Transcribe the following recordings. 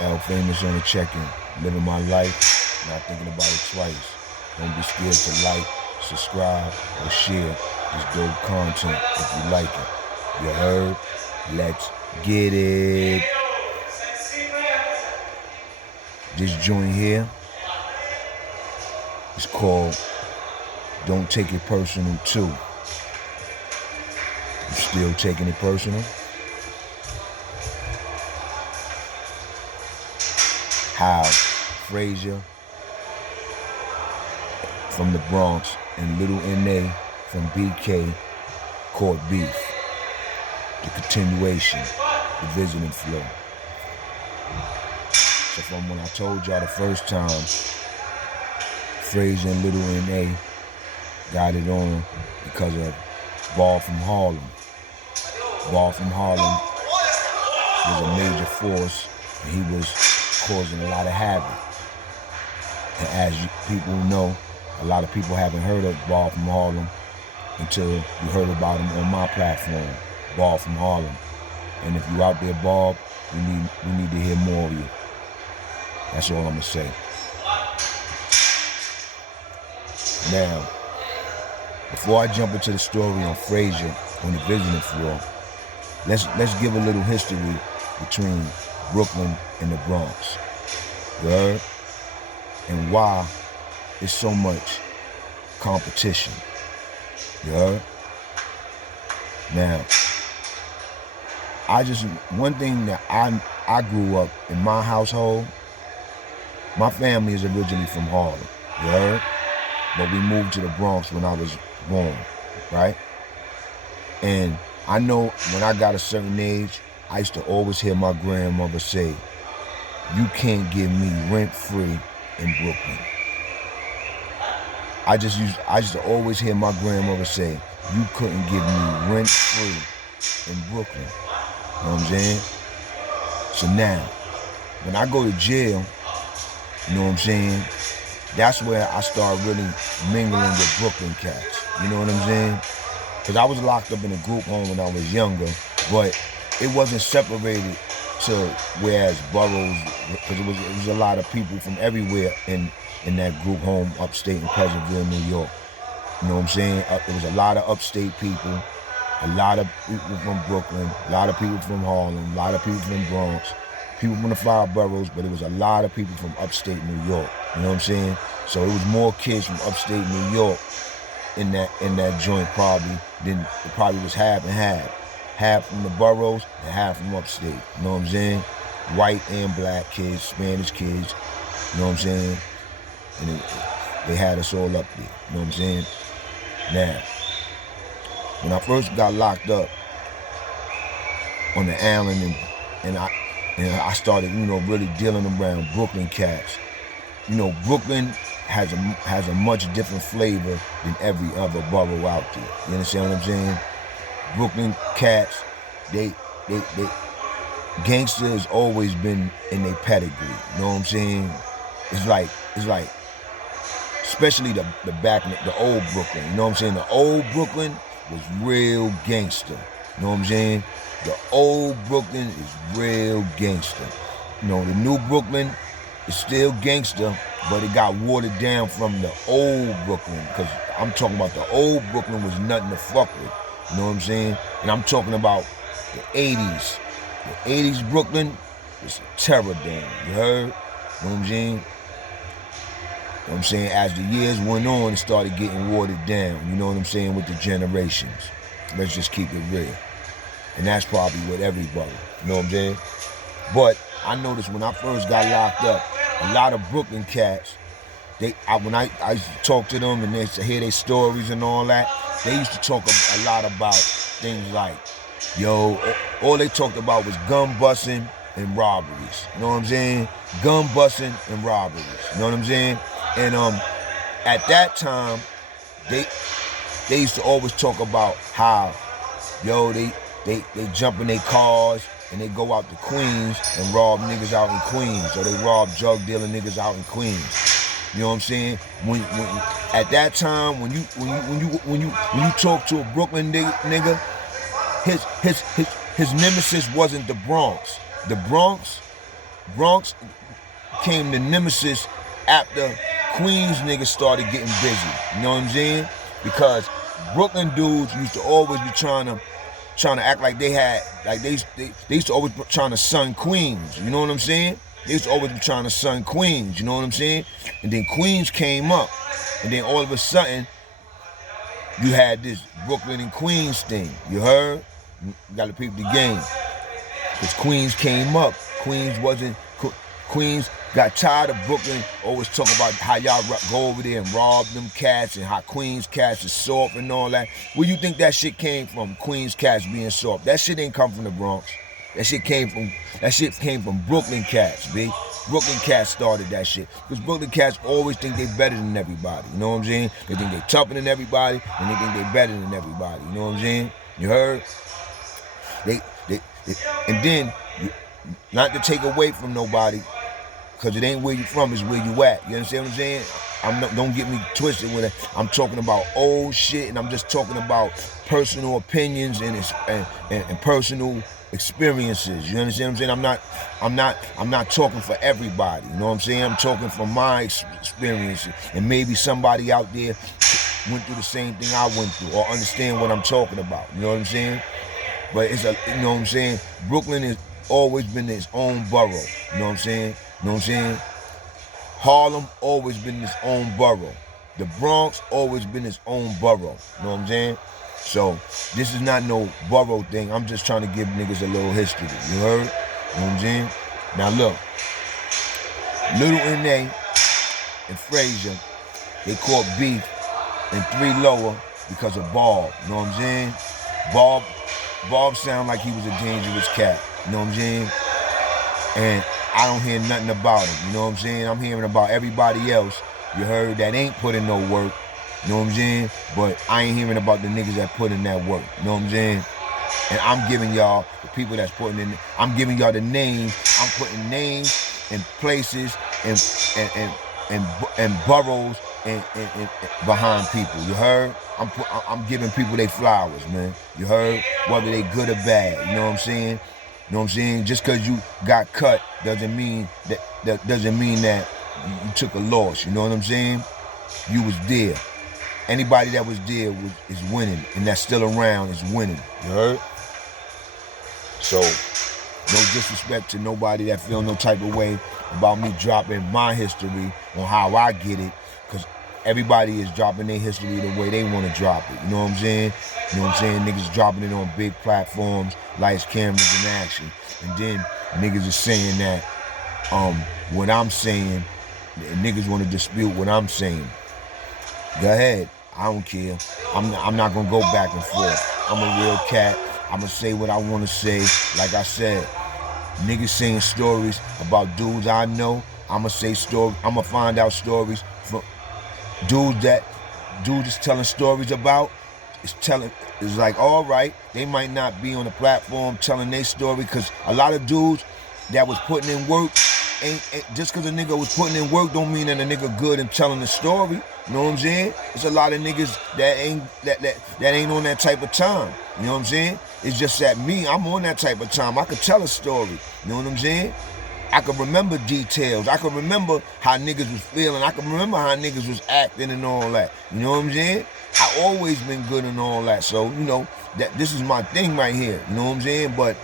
L famous on the check-in. Living my life, not thinking about it twice. Don't be scared to like, subscribe, or share this dope content if you like it. You heard? Let's get it. This joint here is called Don't Take It Personal 2. You still taking it personal? How Frazier from the Bronx and little inmate from BK caught beef. The continuation, the visiting flow. So from when I told y'all the first time, Frazier and little N.A. got it on because of Ball from Harlem. Ball from Harlem was a major force, and he was causing a lot of havoc. And as people know, a lot of people haven't heard of Ball from Harlem until you heard about him on my platform, Ball from Harlem. And if you out there, Bob, we need to hear more of you. That's all I'm gonna say. Now, before I jump into the story on Frazier on the visiting floor, let's give a little history between Brooklyn and the Bronx. You heard? And why there's so much competition. You heard? Now, one thing that I grew up in my household, my family is originally from Harlem, you heard? But we moved to the Bronx when I was born, right? And I know when I got a certain age, I used to always hear my grandmother say, "You can't give me rent-free in Brooklyn." I used to always hear my grandmother say, "You couldn't give me rent-free in Brooklyn." You know what I'm saying? So now, when I go to jail, you know what I'm saying, that's where I start really mingling with Brooklyn cats. You know what I'm saying? Because I was locked up in a group home when I was younger, but it wasn't separated to whereas boroughs, because it was a lot of people from everywhere in that group home upstate in Pleasantville, New York. You know what I'm saying? There was a lot of upstate people, a lot of people from Brooklyn, a lot of people from Harlem, a lot of people from Bronx, people from the five boroughs, but it was a lot of people from upstate New York. You know what I'm saying? So it was more kids from upstate New York in that joint probably than it probably was half and half. Half from the boroughs and half from upstate. You know what I'm saying? White and black kids, Spanish kids. You know what I'm saying? And they had us all up there. You know what I'm saying? Now, when I first got locked up on the island and I started, really dealing around Brooklyn cats. Brooklyn has a much different flavor than every other borough out there. You understand what I'm saying? Brooklyn cats, gangster has always been in their pedigree. You know what I'm saying? It's like, especially the old Brooklyn. You know what I'm saying? The old Brooklyn was real gangster. You know what I'm saying? The old Brooklyn is real gangster. The new Brooklyn is still gangster, but it got watered down from the old Brooklyn. Because I'm talking about the old Brooklyn was nothing to fuck with. You know what I'm saying? And I'm talking about the 80s. The 80s Brooklyn was a terror dome. You heard? You know what I'm saying? You know what I'm saying? As the years went on, it started getting watered down. You know what I'm saying? With the generations. Let's just keep it real. And that's probably with every borough. You know what I'm saying? But I noticed when I first got locked up, a lot of Brooklyn cats, when I used to talk to them and they used to hear their stories and all that, they used to talk a lot about things like, all they talked about was gun busting and robberies. You know what I'm saying? Gun busting and robberies. You know what I'm saying? And at that time, they used to always talk about how, they jump in their cars and they go out to Queens and rob niggas out in Queens, or they rob drug dealer niggas out in Queens. You know what I'm saying? When at that time, when you talk to a Brooklyn nigga, his nemesis wasn't the Bronx. The Bronx Bronx came the nemesis after Queens niggas started getting busy. You know what I'm saying? Because Brooklyn dudes used to always be trying to act like they had, like they used to always be trying to son Queens. You know what I'm saying? They used to always be trying to son Queens. You know what I'm saying? And then Queens came up, and then all of a sudden you had this Brooklyn and Queens thing. You heard? You got to peep the game. Because Queens came up. Queens got tired of Brooklyn always talking about how y'all go over there and rob them cats and how Queens cats is soft and all that. Where you think that shit came from? Queens cats being soft. That shit ain't come from the Bronx. That shit came from Brooklyn cats, B. Brooklyn cats started that shit. Because Brooklyn cats always think they better than everybody. You know what I'm saying? They think they tougher than everybody, and they think they better than everybody. You know what I'm saying? You heard? And then, not to take away from nobody, because it ain't where you from, it's where you at. You understand what I'm saying? Don't get me twisted with it. I'm talking about old shit, and I'm just talking about personal opinions and personal experiences. You understand what I'm saying? I'm not talking for everybody. You know what I'm saying? I'm talking from my experiences, and maybe somebody out there went through the same thing I went through, or understand what I'm talking about. You know what I'm saying? But you know what I'm saying? Brooklyn has always been its own borough. You know what I'm saying? You know what I'm saying? Harlem always been its own borough. The Bronx always been its own borough. You know what I'm saying? So this is not no borough thing. I'm just trying to give niggas a little history. You heard? You know what I'm saying? Now look, Little N.A. and Frazier, they caught beef in 3 Lower because of Bob. You know what I'm saying? Bob sounded like he was a dangerous cat. You know what I'm saying? And I don't hear nothing about him. You know what I'm saying? I'm hearing about everybody else, you heard, that ain't put in no work. You know what I'm saying? But I ain't hearing about the niggas that put in that work. You know what I'm saying? And I'm giving y'all the people that's putting in. I'm giving y'all the names. I'm putting names and places and boroughs and behind people. You heard? I'm giving people their flowers, man. You heard? Whether they good or bad. You know what I'm saying? You know what I'm saying? Just because you got cut doesn't mean that you took a loss. You know what I'm saying? You was there. Anybody that was there is winning, and that's still around is winning. You heard? So, no disrespect to nobody that feel no type of way about me dropping my history on how I get it, because everybody is dropping their history the way they want to drop it. You know what I'm saying? You know what I'm saying? Niggas dropping it on big platforms, lights, cameras, and action. And then niggas is saying that what I'm saying, niggas want to dispute what I'm saying. Go ahead. I don't care. I'm not going to go back and forth. I'm a real cat. I'm going to say what I want to say. Like I said, niggas saying stories about dudes I know. I'm going to say stories. I'm going to find out stories from dudes is telling stories about. It's like, all right, they might not be on the platform telling their story, because a lot of dudes that was putting in work, ain't just because a nigga was putting in work don't mean that a nigga good in telling the story. You know what I'm saying? It's a lot of niggas that ain't on that type of time. You know what I'm saying? It's just that me, I'm on that type of time. I could tell a story. You know what I'm saying? I can remember details. I can remember how niggas was feeling. I can remember how niggas was acting and all that. You know what I'm saying? I always been good and all that. So, you know, that this is my thing right here. You know what I'm saying? But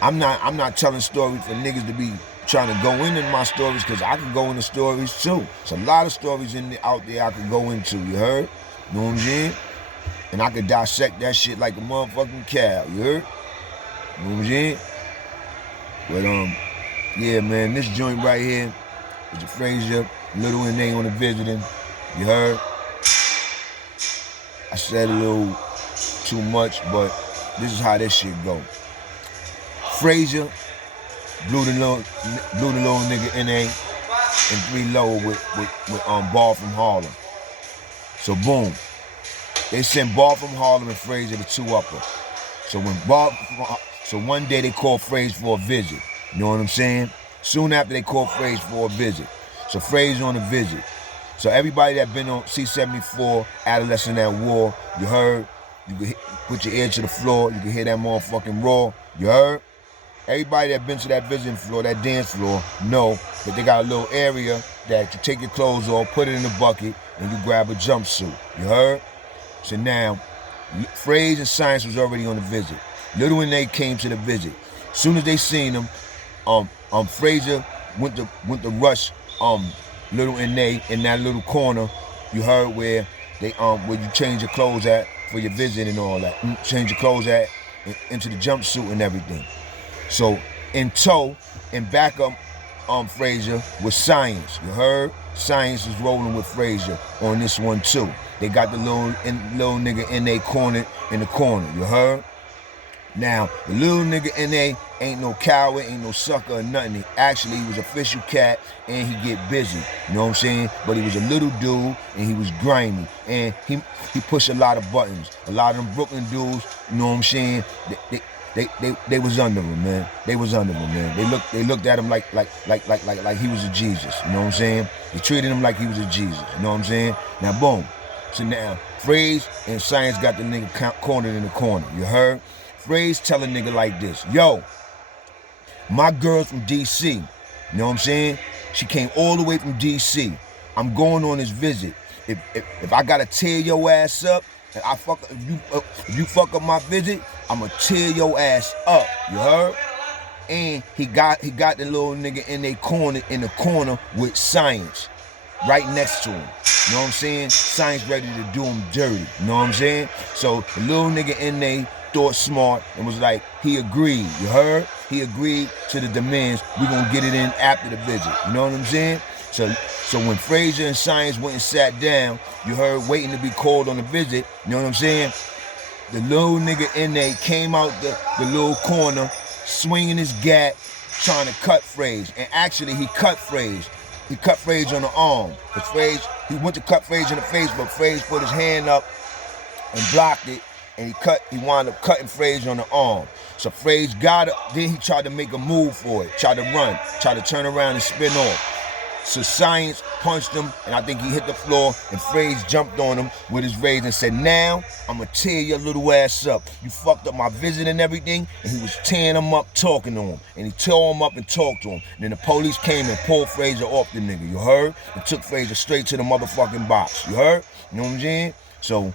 I'm not telling stories for niggas to be trying to go into my stories, because I can go into stories too. There's a lot of stories out there I could go into, you heard? You know what I'm saying? And I could dissect that shit like a motherfucking cow, you heard? You know what I'm saying? But yeah, man, this joint right here is the Frazier, Little N.A. on the visiting, you heard? I said a little too much, but this is how this shit go. Frazier blew the little nigga N.A. and 3 Lower with Ball from Harlem. So boom, they sent Ball from Harlem and Frazier to 2 Upper. So one day they called Frazier for a visit. You know what I'm saying? Soon after they called Frazier for a visit. So Frazier on a visit. So everybody that been on C-74, Adolescent at War, you heard? You could put your ear to the floor, you can hear that motherfucking roar, you heard? everybody that been to that visiting floor, that dance floor, know that they got a little area that you take your clothes off, put it in the bucket, and you grab a jumpsuit. You heard? So now, Frazier and Science was already on the visit. Little and they came to the visit. As soon as they seen him, Frazier went to rush Little and they in that little corner. You heard where they where you change your clothes at for your visit and all that. Change your clothes at into the jumpsuit and everything. So in tow and back up Frazier was Science. You heard? Science is rolling with Frazier on this one too. They got the little nigga in they corner in the corner. You heard? Now, the little nigga N.A. ain't no coward, ain't no sucker or nothing. Actually, he was a official cat and he get busy. You know what I'm saying? But he was a little dude and he was grimy. And he pushed a lot of buttons. A lot of them Brooklyn dudes, you know what I'm saying? They was under him, man. They was under him, man. They looked at him like he was a Jesus. You know what I'm saying? They treated him like he was a Jesus. You know what I'm saying? Now, boom. So now, Frazier and Science got the nigga cornered in the corner. You heard? Frazier tell a nigga like this, yo, my girl's from D.C., you know what I'm saying? She came all the way from D.C. I'm going on this visit. If I gotta tear your ass up, and if you fuck up my visit, I'ma tear your ass up, you heard? And he got the little nigga in the corner with Science right next to him. You know what I'm saying? Science ready to do him dirty. You know what I'm saying? So the little nigga in there thought smart and was like, he agreed. You heard? He agreed to the demands. We gonna get it in after the visit. You know what I'm saying? So when Frazier and Science went and sat down, you heard, waiting to be called on the visit. You know what I'm saying? The little nigga in there came out the little corner, swinging his gat, trying to cut Frazier. And actually, he cut Frazier. He cut Frazier on the arm. He went to cut Frazier in the face, but Frazier put his hand up and blocked it. And he wound up cutting Frazier on the arm. So Frazier got it, then he tried to make a move for it, tried to run, tried to turn around and spin off. So Science punched him, and I think he hit the floor, and Frazier jumped on him with his razor and said, now, I'm gonna tear your little ass up. You fucked up my visit and everything, and he was tearing him up, talking to him. And he tore him up and talked to him. And then the police came and pulled Frazier off the nigga, you heard? And took Frazier straight to the motherfucking box, you heard? You know what I'm saying? So,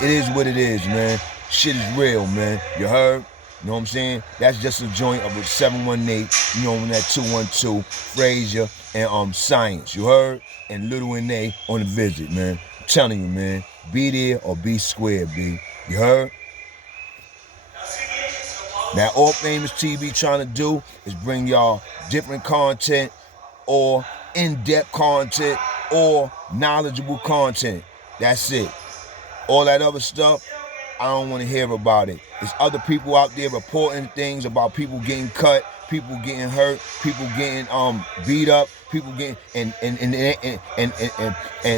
it is what it is, man. Shit is real, man. You heard? You know what I'm saying? That's just a joint of a 718, you know, on that 212, Frazier and Science, you heard? And Little and they on the visit, man. I'm telling you, man. Be there or be square, B. You heard? Now, all Famous TV trying to do is bring y'all different content or in-depth content or knowledgeable content. That's it. All that other stuff, I don't want to hear about it. There's other people out there reporting things about people getting cut, people getting hurt, people getting beat up, people getting and